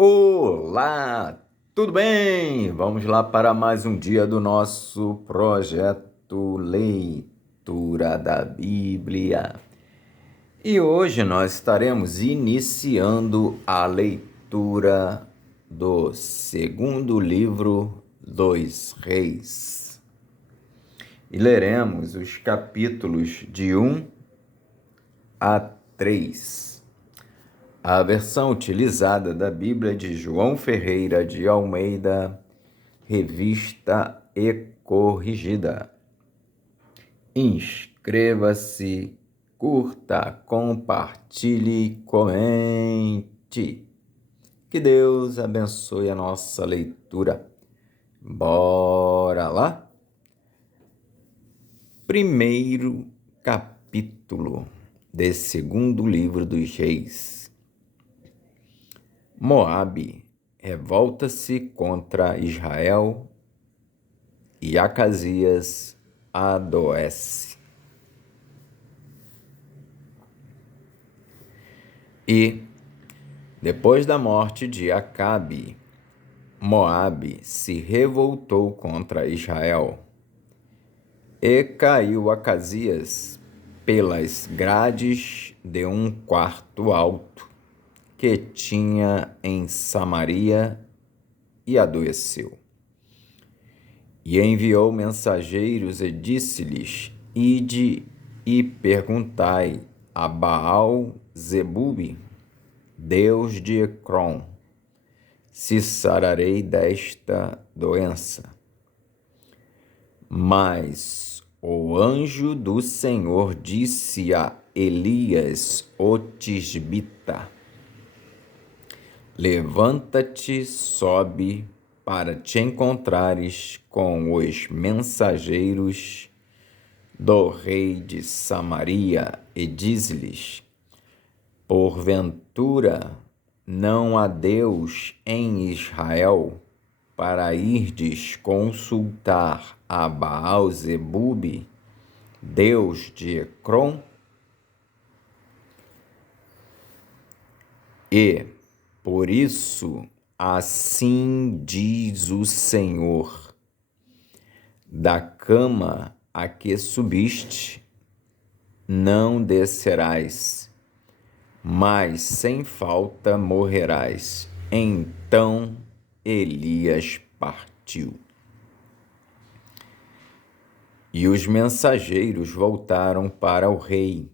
Olá, tudo bem? Vamos lá para mais um dia do nosso projeto Leitura da Bíblia. E hoje nós estaremos iniciando a leitura do segundo livro dos Reis. E leremos os capítulos de 1 a 3. A versão utilizada da Bíblia de João Ferreira de Almeida, revista e corrigida. Inscreva-se, curta, compartilhe, comente. Que Deus abençoe a nossa leitura. Bora lá? Primeiro capítulo desse segundo livro dos Reis. Moabe revolta-se contra Israel e Acasias adoece. E, depois da morte de Acabe, Moabe se revoltou contra Israel e caiu Acasias pelas grades de um quarto alto que tinha em Samaria e adoeceu. E enviou mensageiros e disse-lhes: Ide e perguntai a Baal-Zebube, Deus de Ecrom, se sararei desta doença. Mas o anjo do Senhor disse a Elias, o tisbita: Levanta-te, sobe, para te encontrares com os mensageiros do rei de Samaria, e diz-lhes: Porventura não há Deus em Israel, para irdes consultar a Baal-Zebube, Deus de Ecrom? E por isso, assim diz o Senhor: da cama a que subiste, não descerás, mas sem falta morrerás. Então Elias partiu. E os mensageiros voltaram para o rei,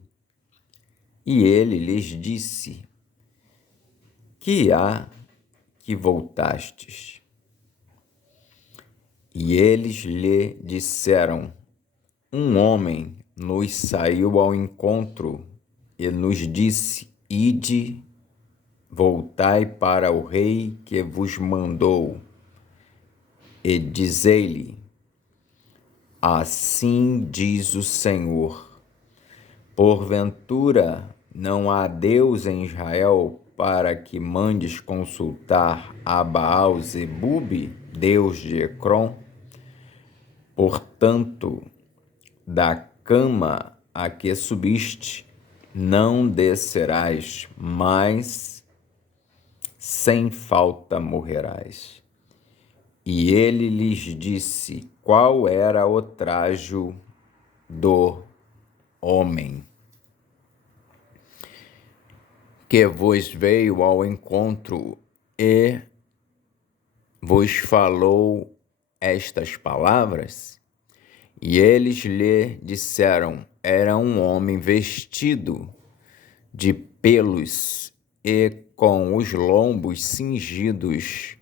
e ele lhes disse: Que há que voltastes? E eles lhe disseram: Um homem nos saiu ao encontro e nos disse: Ide, voltai para o rei que vos mandou, e dizei-lhe: Assim diz o Senhor: Porventura não há Deus em Israel para que mandes consultar a Baal-Zebube, Deus de Ecrom? Portanto, da cama a que subiste, não descerás, mas sem falta morrerás. E ele lhes disse qual era o trajo do homem que vos veio ao encontro e vos falou estas palavras? E eles lhe disseram: Era um homem vestido de pelos e com os lombos cingidos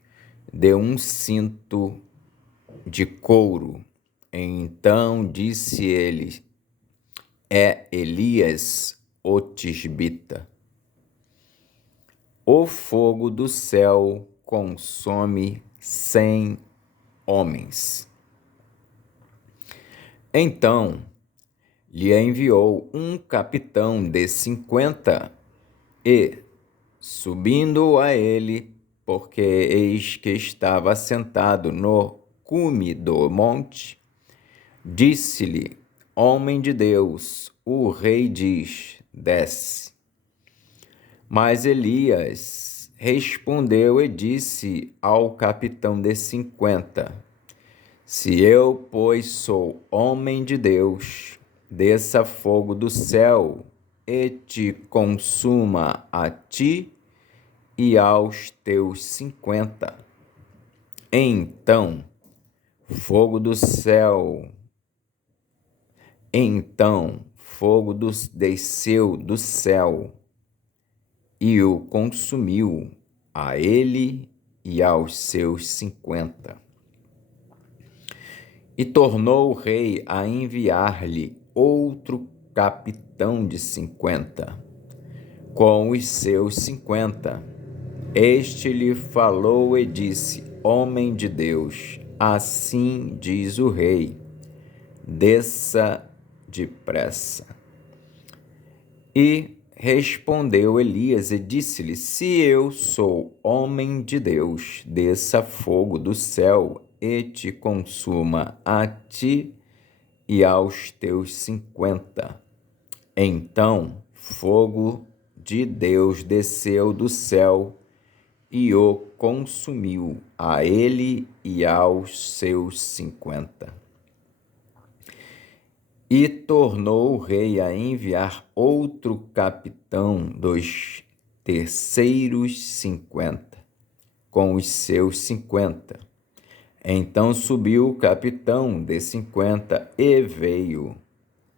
de um cinto de couro. Então disse ele: É Elias, o tisbita. O fogo do céu consome 100 homens. Então lhe enviou um capitão de 50 e, subindo a ele, porque eis que estava sentado no cume do monte, disse-lhe: Homem de Deus, o rei diz: Desce. Mas Elias respondeu e disse ao capitão de 50: Se eu, pois, sou homem de Deus, desça fogo do céu e te consuma a ti e aos teus 50. Então, fogo do céu, desceu do céu e o consumiu a ele e aos seus 50. E tornou o rei a enviar-lhe outro capitão de 50, com os seus 50. Este lhe falou e disse: Homem de Deus, assim diz o rei, desça depressa. E respondeu Elias e disse-lhe: Se eu sou homem de Deus, desça fogo do céu e te consuma a ti e aos teus 50. Então fogo de Deus desceu do céu e o consumiu a ele e aos seus 50. E tornou o rei a enviar outro capitão dos terceiros 50, com os seus 50. Então subiu o capitão de 50 e veio,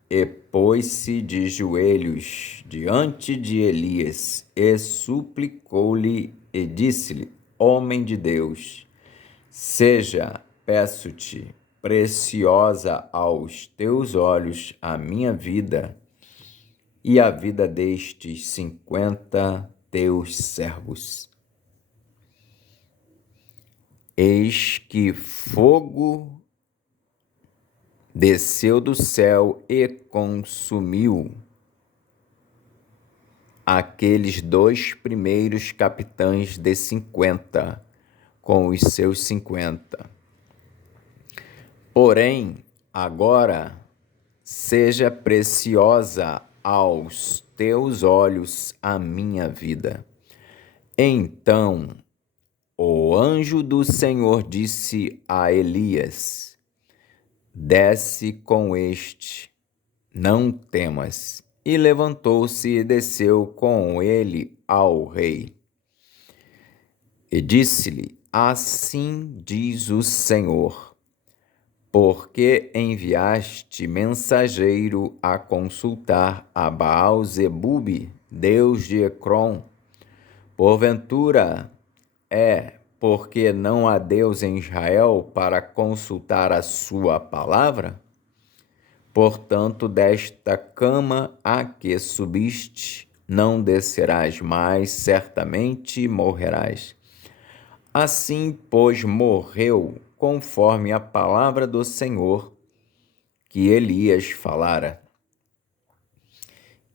e pôs-se de joelhos diante de Elias, e suplicou-lhe e disse-lhe: Homem de Deus, seja, peço-te, preciosa aos teus olhos a minha vida e a vida destes 50 teus servos. Eis que fogo desceu do céu e consumiu aqueles 2 primeiros capitães de 50, com os seus 50. Porém, agora seja preciosa aos teus olhos a minha vida. Então o anjo do Senhor disse a Elias: Desce com este, não temas. E levantou-se e desceu com ele ao rei. E disse-lhe: Assim diz o Senhor: porque enviaste mensageiro a consultar a Baal-zebube, deus de Ecrom? Porventura porque não há Deus em Israel para consultar a sua palavra? Portanto, desta cama a que subiste, não descerás mais, certamente morrerás. Assim, pois, morreu, conforme a palavra do Senhor que Elias falara.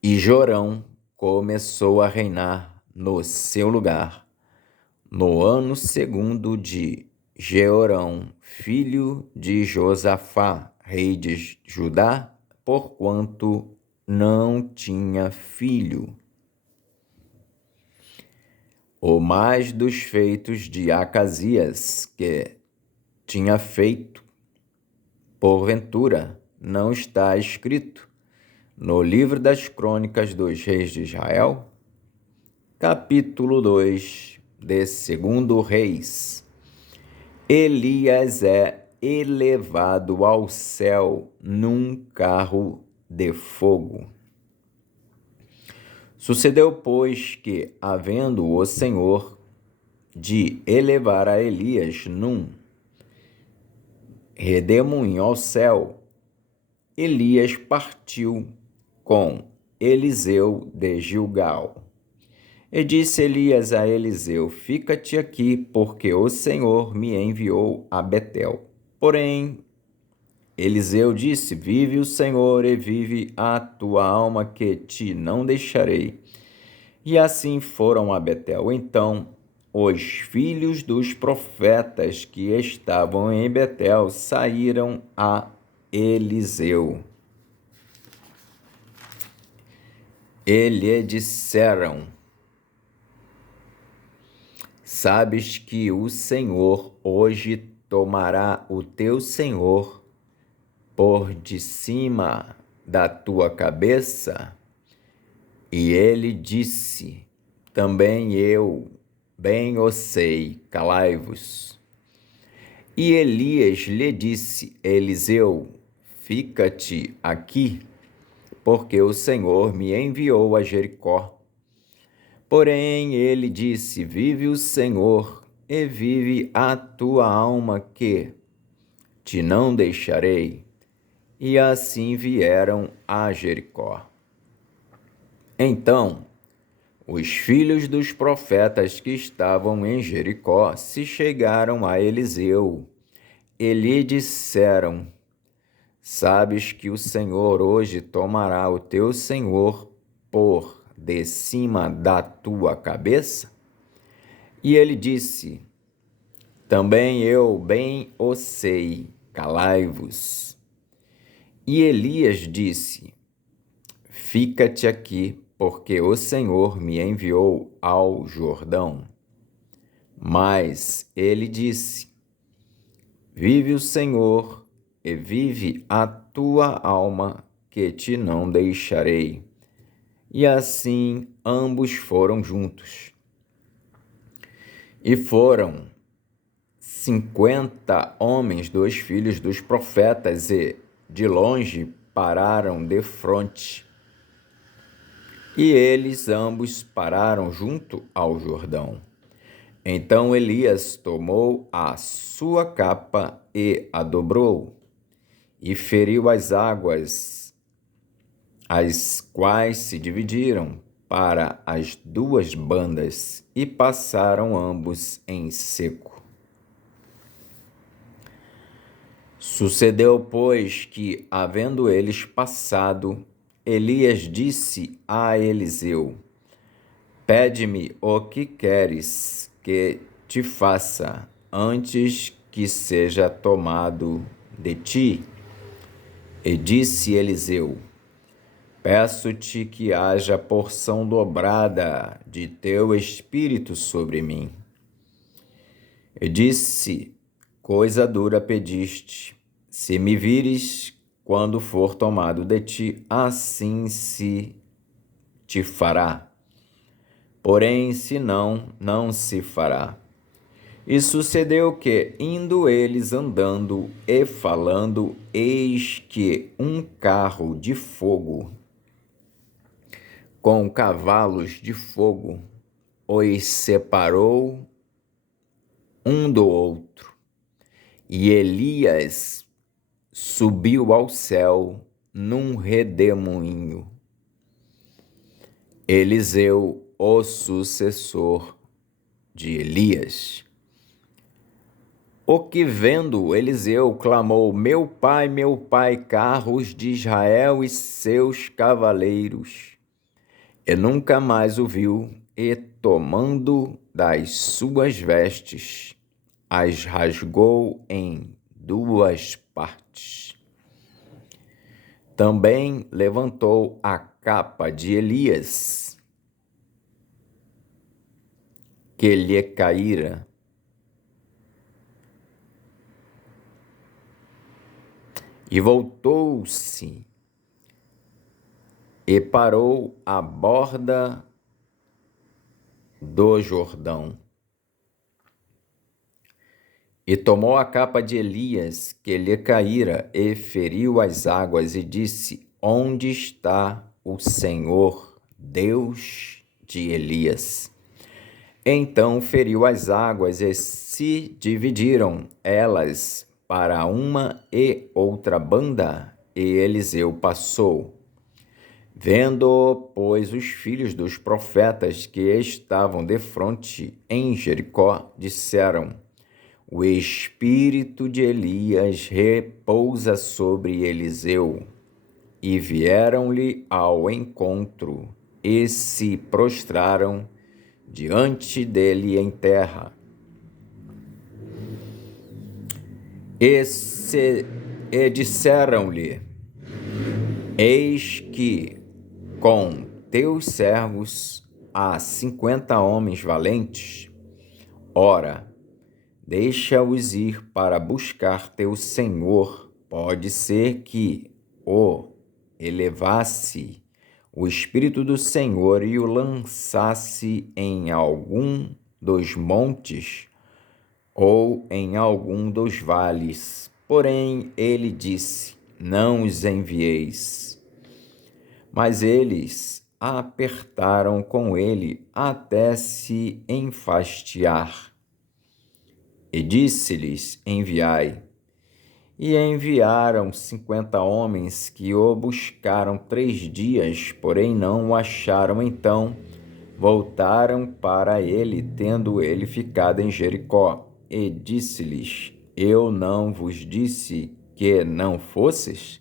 E Jorão começou a reinar no seu lugar, no ano 2º de Jeorão, filho de Josafá, rei de Judá, porquanto não tinha filho. O mais dos feitos de Acasias, que tinha feito, porventura, não está escrito no livro das crônicas dos reis de Israel? Capítulo 2 de 2 Reis. Elias é elevado ao céu num carro de fogo. Sucedeu, pois, que, havendo o Senhor de elevar a Elias num redemoinho ao céu, Elias partiu com Eliseu de Gilgal. E disse Elias a Eliseu: Fica-te aqui, porque o Senhor me enviou a Betel. Porém, Eliseu disse: Vive o Senhor e vive a tua alma, que te não deixarei. E assim foram a Betel. Então, os filhos dos profetas que estavam em Betel saíram a Eliseu. E lhe disseram: Sabes que o Senhor hoje tomará o teu senhor por de cima da tua cabeça? E ele disse: Também eu, bem o sei, calai-vos. E Elias lhe disse: Eliseu, fica-te aqui, porque o Senhor me enviou a Jericó. Porém ele disse: Vive o Senhor, e vive a tua alma, que te não deixarei. E assim vieram a Jericó. Então os filhos dos profetas que estavam em Jericó se chegaram a Eliseu e lhe disseram: Sabes que o Senhor hoje tomará o teu senhor por de cima da tua cabeça? E ele disse: Também eu bem o sei, calai-vos. E Elias disse: Fica-te aqui, porque o Senhor me enviou ao Jordão. Mas ele disse: Vive o Senhor, e vive a tua alma, que te não deixarei. E assim ambos foram juntos. E foram 50 homens dos filhos dos profetas, e de longe pararam defronte. E eles ambos pararam junto ao Jordão. Então Elias tomou a sua capa e a dobrou, e feriu as águas, as quais se dividiram para as duas bandas, e passaram ambos em seco. Sucedeu, pois, que, havendo eles passado, Elias disse a Eliseu: Pede-me o que queres que te faça, antes que seja tomado de ti. E disse Eliseu: Peço-te que haja porção dobrada de teu espírito sobre mim. E disse: Coisa dura pediste. Se me vires quando for tomado de ti, assim se te fará. Porém, se não, não se fará. E sucedeu que, indo eles andando e falando, eis que um carro de fogo, com cavalos de fogo, os separou um do outro. E Elias subiu ao céu num redemoinho. Eliseu, o sucessor de Elias. O que vendo Eliseu clamou: meu pai, carros de Israel e seus cavaleiros. E nunca mais o viu, e tomando das suas vestes, as rasgou em duas partes. Também levantou a capa de Elias, que lhe caíra, e voltou-se e parou à borda do Jordão. E tomou a capa de Elias, que lhe caíra, e feriu as águas, e disse: Onde está o Senhor, Deus de Elias? Então feriu as águas, e se dividiram elas para uma e outra banda, e Eliseu passou. Vendo, pois, os filhos dos profetas que estavam defronte em Jericó, disseram: O espírito de Elias repousa sobre Eliseu. E vieram-lhe ao encontro, e se prostraram diante dele em terra. E disseram-lhe: Eis que com teus servos há 50 homens valentes. Ora, deixa-os ir para buscar teu Senhor. Pode ser que o elevasse o Espírito do Senhor e o lançasse em algum dos montes ou em algum dos vales. Porém, ele disse: não os envieis. Mas eles apertaram com ele até se enfastiar. E disse-lhes: enviai. E enviaram 50 homens que o buscaram 3 dias, porém não o acharam. Então voltaram para ele, tendo ele ficado em Jericó. E disse-lhes: eu não vos disse que não fosses?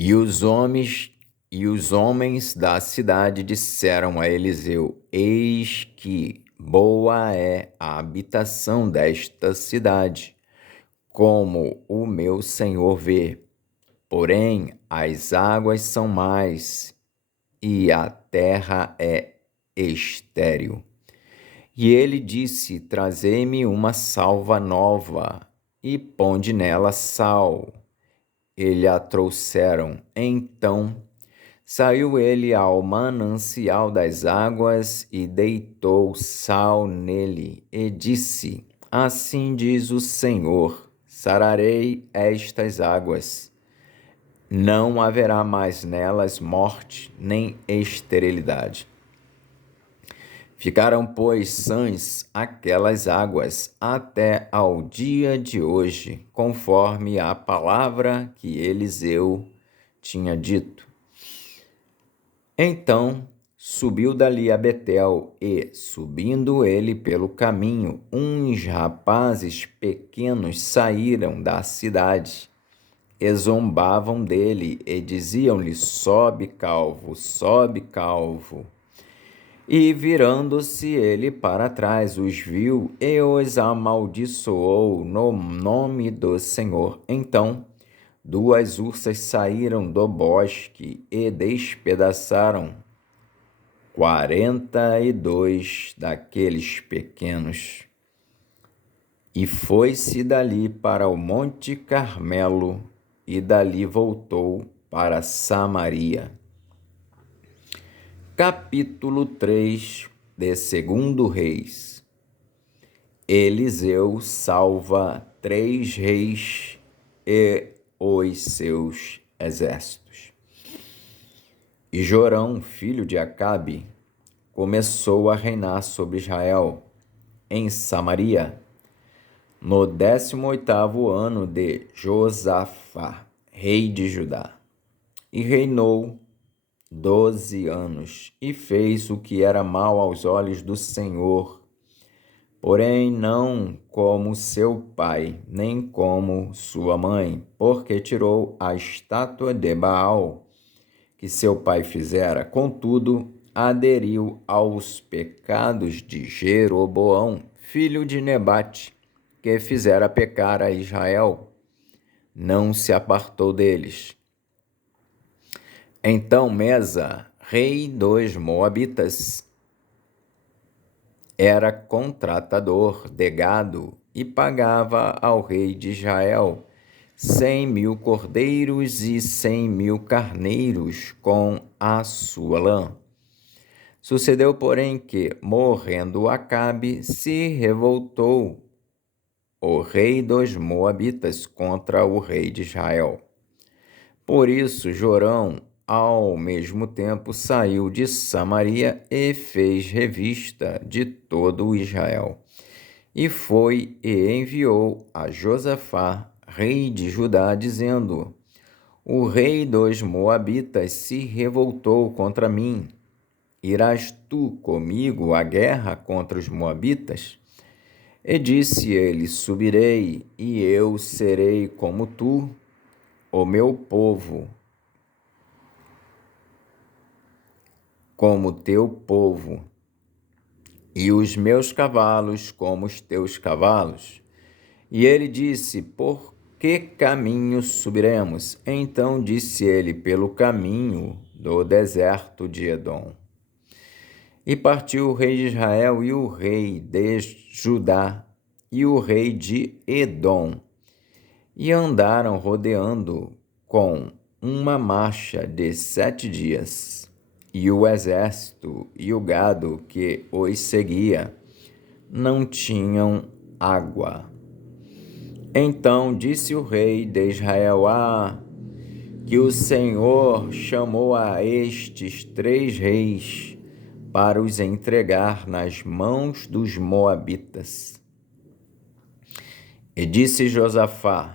E os homens da cidade disseram a Eliseu: eis que boa é a habitação desta cidade, como o meu senhor vê. Porém, as águas são mais, e a terra é estéril. E ele disse: trazei-me uma salva nova, e ponde nela sal. E a trouxeram. Então saiu ele ao manancial das águas e deitou sal nele, e disse: assim diz o Senhor: sararei estas águas. Não haverá mais nelas morte nem esterilidade. Ficaram, pois, sãs aquelas águas até ao dia de hoje, conforme a palavra que Eliseu tinha dito. Então subiu dali a Betel, e, subindo ele pelo caminho, uns rapazes pequenos saíram da cidade, e zombavam dele, e diziam-lhe: sobe, calvo, sobe, calvo. E virando-se ele para trás, os viu e os amaldiçoou no nome do Senhor. Então 2 ursas saíram do bosque e despedaçaram 42 daqueles pequenos. E foi-se dali para o Monte Carmelo, e dali voltou para Samaria. Capítulo 3 de 2 Reis. Eliseu salva 3 reis e os seus exércitos. E Jorão, filho de Acabe, começou a reinar sobre Israel, em Samaria, no 18º ano de Josafá, rei de Judá. E reinou 12 anos, e fez o que era mal aos olhos do Senhor, porém não como seu pai, nem como sua mãe, porque tirou a estátua de Baal, que seu pai fizera. Contudo, aderiu aos pecados de Jeroboão, filho de Nebate, que fizera pecar a Israel. Não se apartou deles. Então Mesa, rei dos Moabitas, era contratador de gado e pagava ao rei de Israel 100.000 cordeiros e 100.000 carneiros com a sua lã. Sucedeu, porém, que, morrendo Acabe, se revoltou o rei dos Moabitas contra o rei de Israel. Por isso, Jorão, ao mesmo tempo, saiu de Samaria e fez revista de todo o Israel. E foi e enviou a Josafá, rei de Judá, dizendo: o rei dos Moabitas se revoltou contra mim. Irás tu comigo à guerra contra os Moabitas? E disse ele: subirei, e eu serei como tu, o meu povo, como teu povo, e os meus cavalos como os teus cavalos. E ele disse: por que caminho subiremos? Então disse ele: pelo caminho do deserto de Edom. E partiu o rei de Israel e o rei de Judá e o rei de Edom, e andaram rodeando com uma marcha de 7 dias. E o exército e o gado que os seguia não tinham água. Então disse o rei de Israel: que o Senhor chamou a estes 3 reis para os entregar nas mãos dos moabitas. E disse Josafá: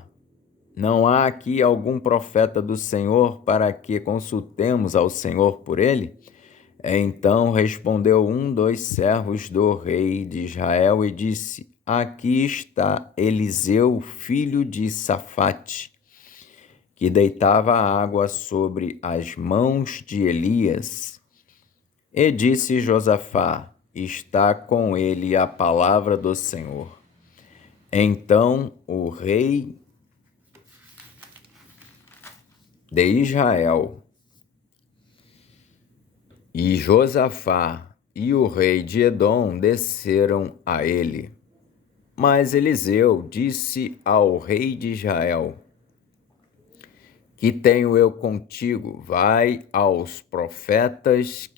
não há aqui algum profeta do Senhor para que consultemos ao Senhor por ele? Então respondeu um dos servos do rei de Israel e disse: aqui está Eliseu, filho de Safate, que deitava água sobre as mãos de Elias. E disse Josafá: está com ele a palavra do Senhor. Então o rei de Israel e Josafá e o rei de Edom desceram a ele. Mas Eliseu disse ao rei de Israel: que tenho eu contigo? Vai aos profetas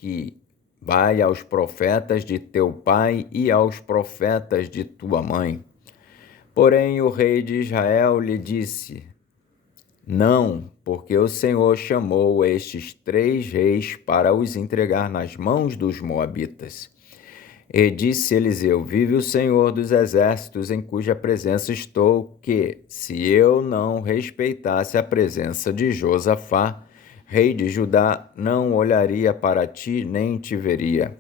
de teu pai e aos profetas de tua mãe. Porém o rei de Israel lhe disse: não, porque o Senhor chamou estes 3 reis para os entregar nas mãos dos moabitas. E disse Eliseu: vive o Senhor dos exércitos, em cuja presença estou, que, se eu não respeitasse a presença de Josafá, rei de Judá, não olharia para ti, nem te veria.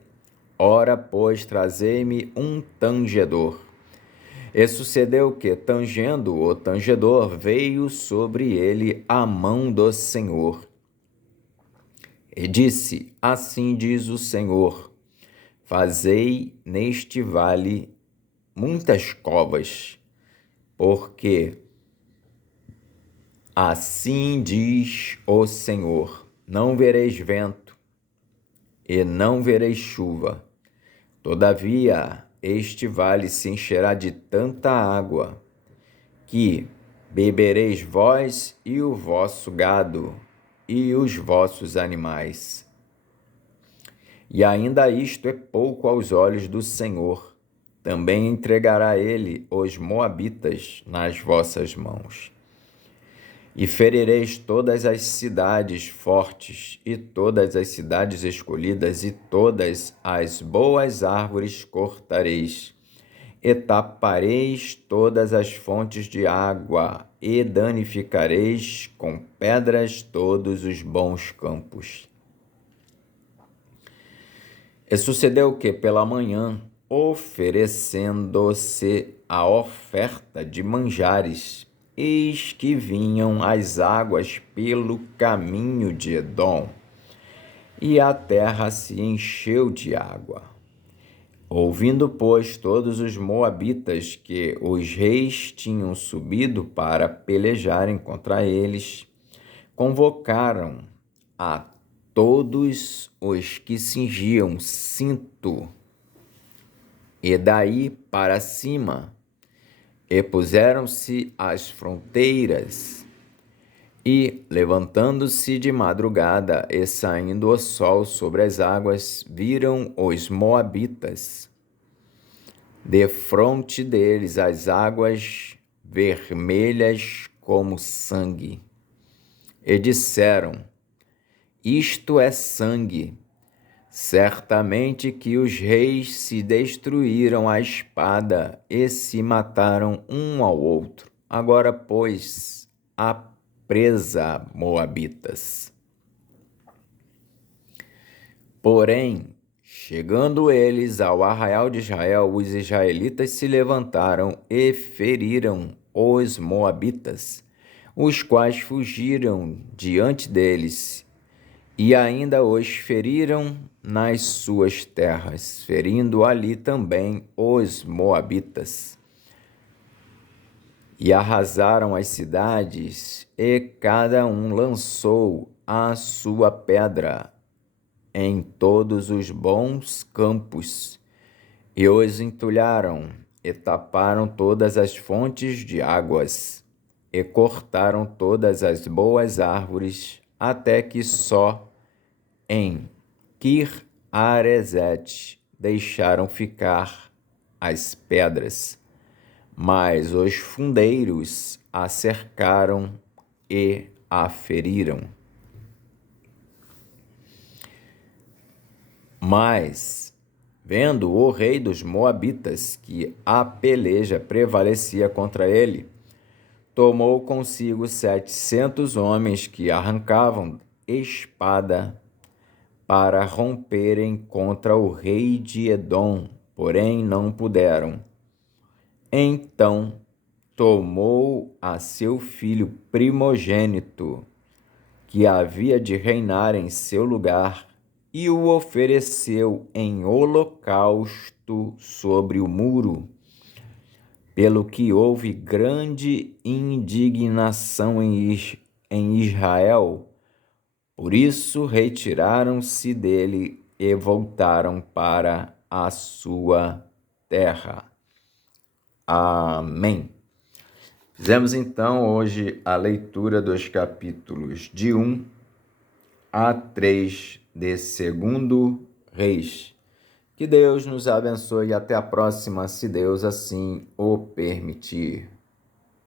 Ora, pois, trazei-me um tangedor. E sucedeu que, tangendo o tangedor, veio sobre ele a mão do Senhor. E disse: assim diz o Senhor: fazei neste vale muitas covas, porque assim diz o Senhor: não vereis vento e não vereis chuva. Todavia, este vale se encherá de tanta água que bebereis vós e o vosso gado e os vossos animais. E ainda isto é pouco aos olhos do Senhor. Também entregará ele os moabitas nas vossas mãos. E ferireis todas as cidades fortes, e todas as cidades escolhidas, e todas as boas árvores cortareis. E tapareis todas as fontes de água, e danificareis com pedras todos os bons campos. E sucedeu que, pela manhã, oferecendo-se a oferta de manjares, eis que vinham as águas pelo caminho de Edom, e a terra se encheu de água. Ouvindo, pois, todos os moabitas que os reis tinham subido para pelejarem contra eles, convocaram a todos os que cingiam cinto, e daí para cima, e puseram-se às fronteiras, e, levantando-se de madrugada e saindo o sol sobre as águas, viram os moabitas, defronte deles as águas vermelhas como sangue, e disseram: isto é sangue. Certamente que os reis se destruíram à espada e se mataram um ao outro. Agora, pois, a presa, moabitas. Porém, chegando eles ao arraial de Israel, os israelitas se levantaram e feriram os moabitas, os quais fugiram diante deles, e ainda os feriram nas suas terras, ferindo ali também os moabitas. E arrasaram as cidades, e cada um lançou a sua pedra, em todos os bons campos, e os entulharam, e taparam todas as fontes de águas, e cortaram todas as boas árvores, até que só em Kir-Haresete deixaram ficar as pedras. Mas os fundeiros a cercaram e a feriram. Mas, vendo o rei dos Moabitas que a peleja prevalecia contra ele, tomou consigo 700 homens que arrancavam espada para romperem contra o rei de Edom, porém não puderam. Então tomou a seu filho primogênito, que havia de reinar em seu lugar, e o ofereceu em holocausto sobre o muro, pelo que houve grande indignação em Israel. Por isso retiraram-se dele e voltaram para a sua terra. Amém. Fizemos então hoje a leitura dos capítulos de 1 a 3 de 2 Reis. Que Deus nos abençoe e até a próxima, se Deus assim o permitir.